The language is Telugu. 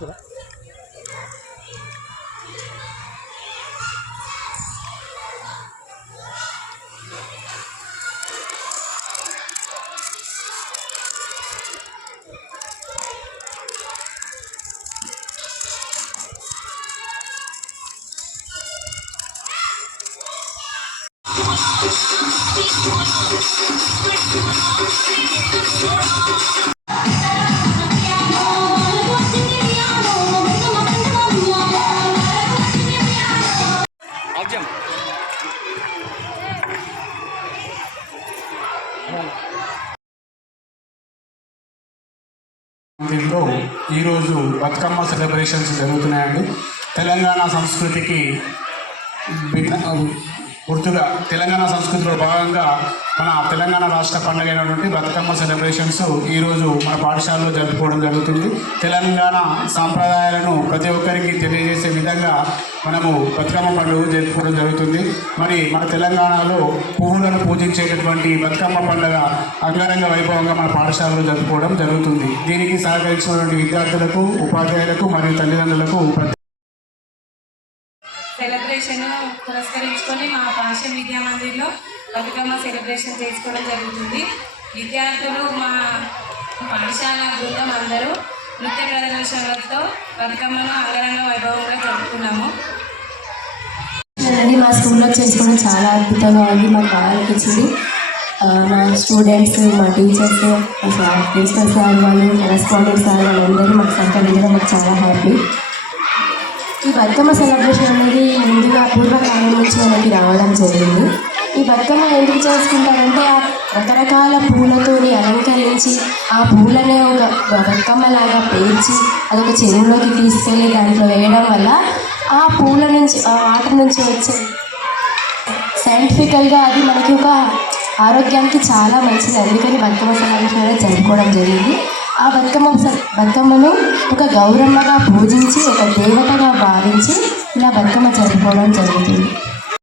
చూడ దీంట్లో ఈరోజు బతుకమ్మ సెలబ్రేషన్స్ జరుగుతున్నాయండి. తెలంగాణ సంస్కృతికి గుర్తుగా తెలంగాణ సంస్కృతిలో భాగంగా మన తెలంగాణ రాష్ట్ర పండుగ అయినటువంటి బతుకమ్మ సెలబ్రేషన్స్ ఈరోజు మన పాఠశాలలో జరుపుకోవడం జరుగుతుంది. తెలంగాణ సాంప్రదాయాలను ప్రతి ఒక్కరికి తెలియజేసే విధంగా మనము బతుకమ్మ పండుగ జరుపుకోవడం జరుగుతుంది. మరి మన తెలంగాణలో పువ్వులను పూజించేటటువంటి బతుకమ్మ పండుగ అంగరంగ వైభవంగా మన పాఠశాలలో జరుపుకోవడం జరుగుతుంది. దీనికి సహకరించినటువంటి విద్యార్థులకు, ఉపాధ్యాయులకు మరియు తల్లిదండ్రులకు సెలబ్రేషన్ పురస్కరించుకొని మా పాఠశాల విద్యా మందిర్లో బతుకమ్మ సెలబ్రేషన్ చేసుకోవడం జరుగుతుంది. విద్యార్థులు మా పాఠశాల బృందం అందరూ నృత్య ప్రదర్శనలతో బతుకమ్మను అంగరంగ వైభవంగా జరుపుకున్నాము. మా స్కూల్లో చేసుకోవడం చాలా అద్భుతంగా ఉంది. మాకు బాగా అనిపించింది. మా స్టూడెంట్స్, మా టీచర్స్, ప్రిన్సిపల్ సార్ వాళ్ళు, కరెస్పాండెంట్ సార్ వాళ్ళందరూ మాకు సహకరించడం మాకు చాలా హ్యాపీ. ఈ బతుకమ్మ సెలబ్రేషన్ అనేది ముందుగా పూర్వకాలం నుంచి మనకి రావడం జరిగింది. ఈ బతుకమ్మ ఎందుకు చేసుకుంటారంటే ఆ రకరకాల పూలతోని అలంకరించి ఆ పూలనే ఒక బతుకమ్మలాగా పేర్చి అదొక చెరువులోకి తీసుకెళ్ళి దాంట్లో వేయడం వల్ల ఆ పూల నుంచి, ఆ వాటర్ నుంచి వచ్చే సైంటిఫికల్గా అది మనకి ఒక ఆరోగ్యానికి చాలా మంచిది. అందుకని బతుకమ్మ సెలబ్రేషన్ అనేది జరుపుకోవడం జరిగింది. ఆ బతుకమ్మను ఒక గౌరమ్మగా పూజించి, ఒక దేవతగా భావించి ఇలా బతుకమ్మ జరుపుకోవడం జరుగుతుంది.